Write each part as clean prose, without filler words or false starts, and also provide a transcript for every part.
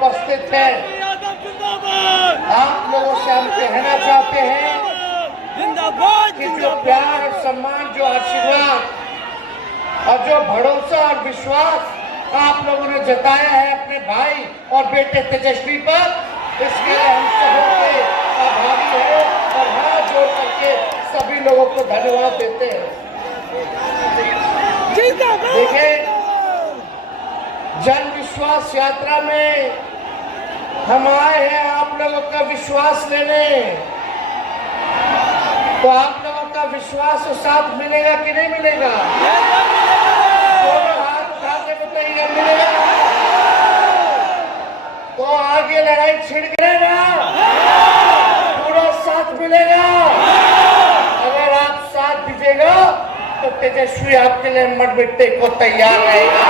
उपस्थित हैं, आप लोगों से हम कहना चाहते हैं कि जो प्यार और सम्मान, जो आशीर्वाद और जो भरोसा और विश्वास आप लोगों ने जताया है अपने भाई और बेटे तेजस्वी पर, इसके लिए हम सबके आभारी हैं और हाथ जोड़ करके सभी लोगों को धन्यवाद देते हैं। देखिए, जन विश्वास यात्रा में हम आए हैं आप लोगों का विश्वास लेने, तो आप लोगों का विश्वास और साथ मिलेगा कि नहीं मिलेगा? दोनों हाथ उठा के बताइएगा, मिलेगा? तो आगे लड़ाई छिड़ गई ना, पूरा साथ मिलेगा। अगर आप साथ दीजिएगा तो तेजस्वी आपके लिए मर मिटने को तैयार रहेगा।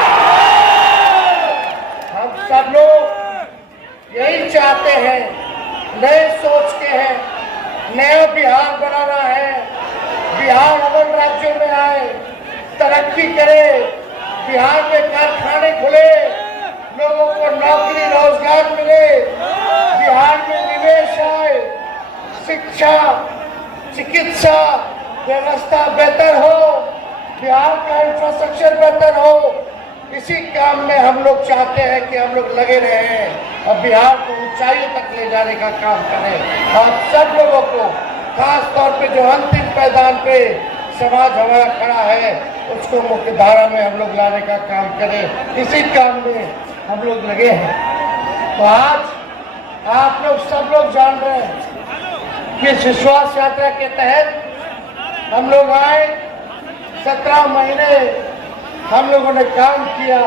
हम सब लोग यही चाहते हैं, नए सोच के हैं, नया बिहार बनाना है। बिहार अव्वल राज्यों में आए, तरक्की करे, बिहार में कारखाने खुले, लोगों को नौकरी रोजगार मिले, बिहार में निवेश आए, शिक्षा चिकित्सा व्यवस्था बेहतर हो, बिहार का इंफ्रास्ट्रक्चर बेहतर हो। इसी काम में हम लोग चाहते हैं कि हम लोग लगे रहें और बिहार को ऊंचाइयों तक ले जाने का काम करें। आप सब लोगों को, खास तौर पे जो अंतिम पायदान पे समाज हमारा खड़ा है, उसको मुख्य धारा में हम लोग लाने का काम करें। इसी काम में हम लोग लगे हैं। तो आज आप लोग सब लोग जान रहे हैं कि विश्वास यात्रा के तहत हम लोग आए, 17 महीने हम लोगों ने काम किया।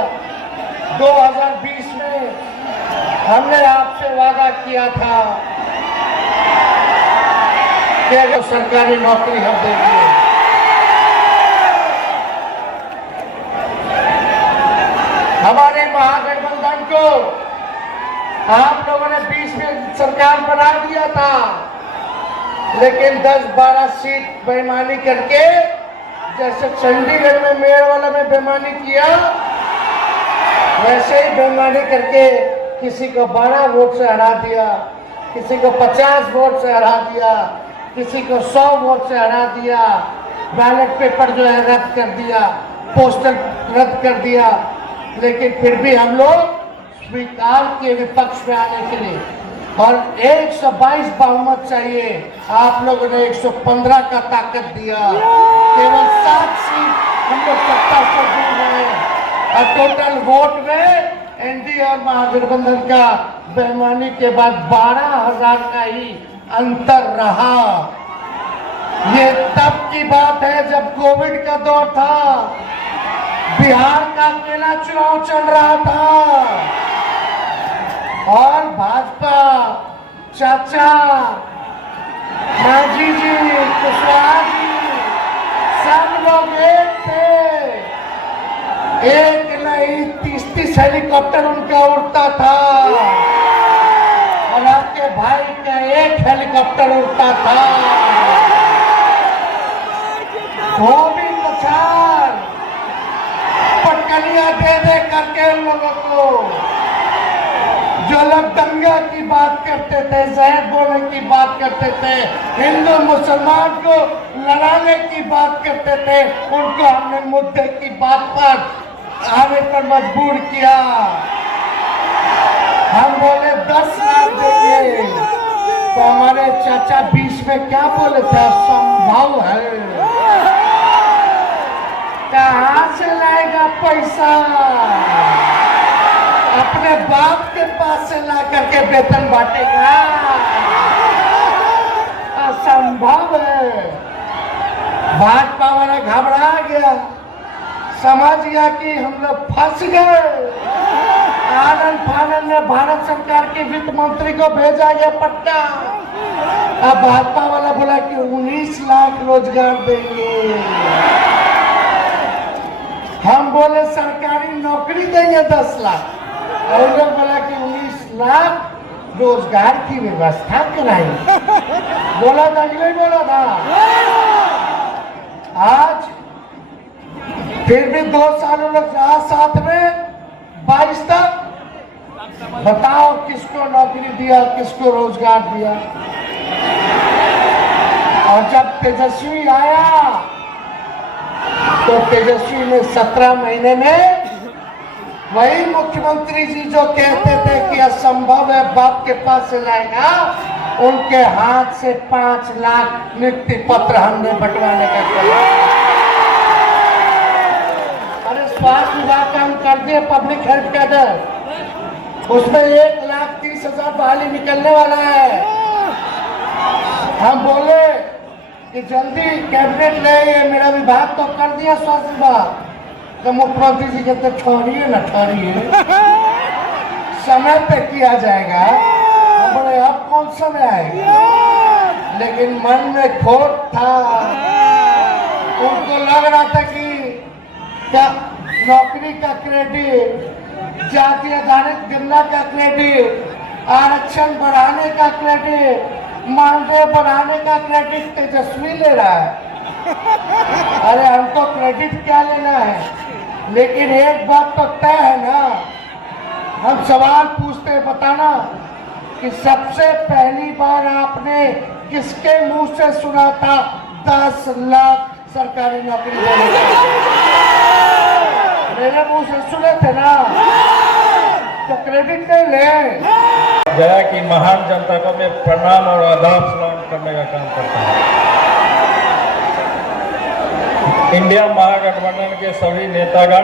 2020 में हमने आपसे वादा किया था कि अगर सरकारी नौकरी हम देंगे, हमारे महागठबंधन को आप लोगों ने 20 में सरकार बना दिया था, लेकिन 10-12 सीट बेईमानी करके, जैसे चंडीगढ़ में मेयर वाला में बेईमानी किया, वैसे ही बेईमानी करके किसी को 12 वोट से हरा दिया, किसी को 50 वोट से हरा दिया, किसी को 100 वोट से हरा दिया, बैलेट पेपर जो है रद्द कर दिया, पोस्टर रद्द कर दिया। लेकिन फिर भी हम लोग स्वीकार किए विपक्ष में आने के लिए, और 122 बहुमत चाहिए। आप लोगों ने 115 का ताकत दिया, केवल 7 सीट हम लोग सत्ता से दूर रहे, और टोटल वोट में एनडीए और महागठबंधन का बेईमानी के बाद 12,000 का ही अंतर रहा। ये तब की बात है जब कोविड का दौर था, बिहार का अकेला चुनाव चल रहा था, और भाजपा, चाचा, मांझी जी, कुशवाहा जी, सब लोग एक थे। एक नहीं, 30-30 हेलीकॉप्टर उनका उड़ता था, और आपके भाई का एक हेलीकॉप्टर उड़ता था। धोबी पछाड़ पटकनियां दे दे करके उन लोगों को, जो लोग दंगा की बात करते थे, जहर बोलने की बात करते थे, हिंदू मुसलमान को लड़ाने की बात करते थे, उनको हमने मुद्दे की बात पर आने पर मजबूर किया। हम बोले 10 लाख देंगे, तो हमारे चाचा 20 में क्या बोले थे, असंभव है, कहाँ से लाएगा पैसा, अपने बाप के पास से ला करके वेतन बांटेगा, असंभव है। भाजपा वाला घबरा गया, समझ गया कि हम लोग फंस गए। आनंद फानंद ने भारत सरकार के वित्त मंत्री को भेजा गया पट्टा। अब भाजपा वाला बोला कि 19 लाख रोजगार देंगे, हम बोले सरकारी नौकरी देंगे 10 लाख, और लोग बोला कि 19 लाख रोजगार की व्यवस्था कराएंगे। बोला था कि नहीं बोला था? आज फिर भी 2 साल लोग साथ में 22 तक बताओ किसको नौकरी दिया, किसको रोजगार दिया। और जब तेजस्वी आया तो तेजस्वी ने 17 महीने में वही मुख्यमंत्री जी जो कहते थे कि असंभव है बाप के पास से लाएगा, उनके हाथ से 5 लाख नियुक्ति पत्र हमने बंटवाने का किया। अरे स्वास्थ्य विभाग का हम कर दिए पब्लिक हेल्थ कैडर, उसमें 1,30,000 बहाली निकलने वाला है। हम बोले कि जल्दी कैबिनेट ले आइए, मेरा विभाग तो कर दिया स्वास्थ्य विभाग। तो मुख्यमंत्री जी कहते ठहरिए ना ठहरिए, समय पे किया जाएगा। बोले अब कौन समय आएगा, लेकिन मन में खोट था। उनको लग रहा था कि क्या नौकरी का क्रेडिट, जातीय आधारित गणना का क्रेडिट, आरक्षण बढ़ाने का क्रेडिट, मानदेय बढ़ाने का क्रेडिट तेजस्वी ले रहा है। अरे हमको क्रेडिट क्या लेना है, लेकिन एक बात तो तय है ना, हम सवाल पूछते बताना कि सबसे पहली बार आपने किसके मुंह से सुना था 10 लाख सरकारी नौकरी देने का? मेरे मुंह से सुने थे ना, तो क्रेडिट नहीं ले। गया कि महान जनता को मैं प्रणाम और आदाब सलाम करने का काम करता हूँ। इंडिया महागठबंधन के सभी नेतागण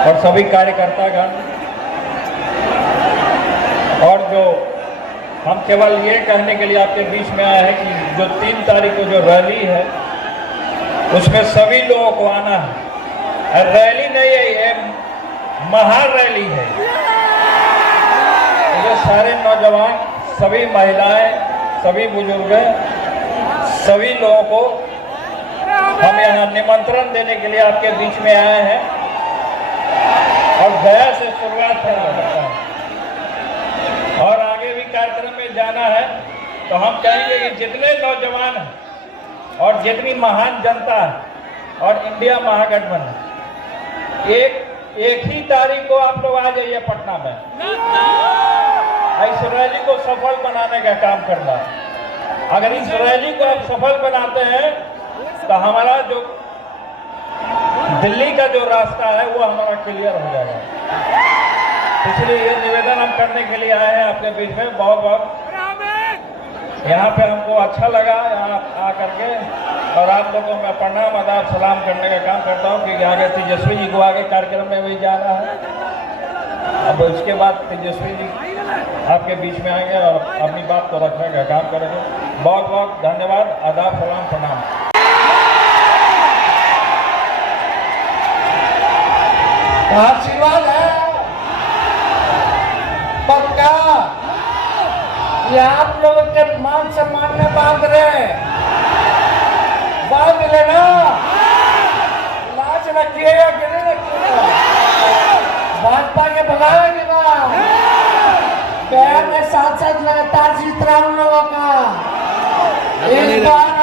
और सभी कार्यकर्तागण, और जो हम केवल ये कहने के लिए आपके बीच में आए हैं कि जो 3 तारीख को जो रैली है उसमें सभी लोगों को आना है। रैली नहीं है, ये महारैली है। ये सारे नौजवान, सभी महिलाएं, सभी बुजुर्ग, सभी लोगों को हम यहाँ निमंत्रण देने के लिए आपके बीच में आए हैं। और गया से शुरुआत करता है और आगे भी कार्यक्रम में जाना है। तो हम कहेंगे कि जितने नौजवान हैं और जितनी महान जनता है और इंडिया महागठबंधन, एक ही तारीख को आप लोग आ जाइए पटना में, इस रैली को सफल बनाने का काम करना है। अगर इस रैली को आप सफल बनाते हैं तो हमारा जो दिल्ली का जो रास्ता है वो हमारा क्लियर हो जाएगा। इसलिए ये निवेदन हम करने के लिए आए हैं आपके बीच में। बहुत बहुत यहाँ पे हमको अच्छा लगा यहाँ आकर के, और आप लोगों को मैं प्रणाम आदाब सलाम करने का काम करता हूँ कि आगे तेजस्वी जी को आगे कार्यक्रम में भी जाना है। अब इसके बाद तेजस्वी जी आपके बीच में आएंगे और अपनी बात को रखने का काम करेंगे। बहुत बहुत धन्यवाद, आदाब सलाम प्रणाम। आशीर्वाद है पक्का, ये आप लोगों के मान सम्मान में बांध रहे, बांध लेना, लाज रखिएगा कि नहीं रखिएगा। भाजपा के भगाएंगे ना, बिहार में सांसद लगातार जीत रहा उन लोगों का। इस बार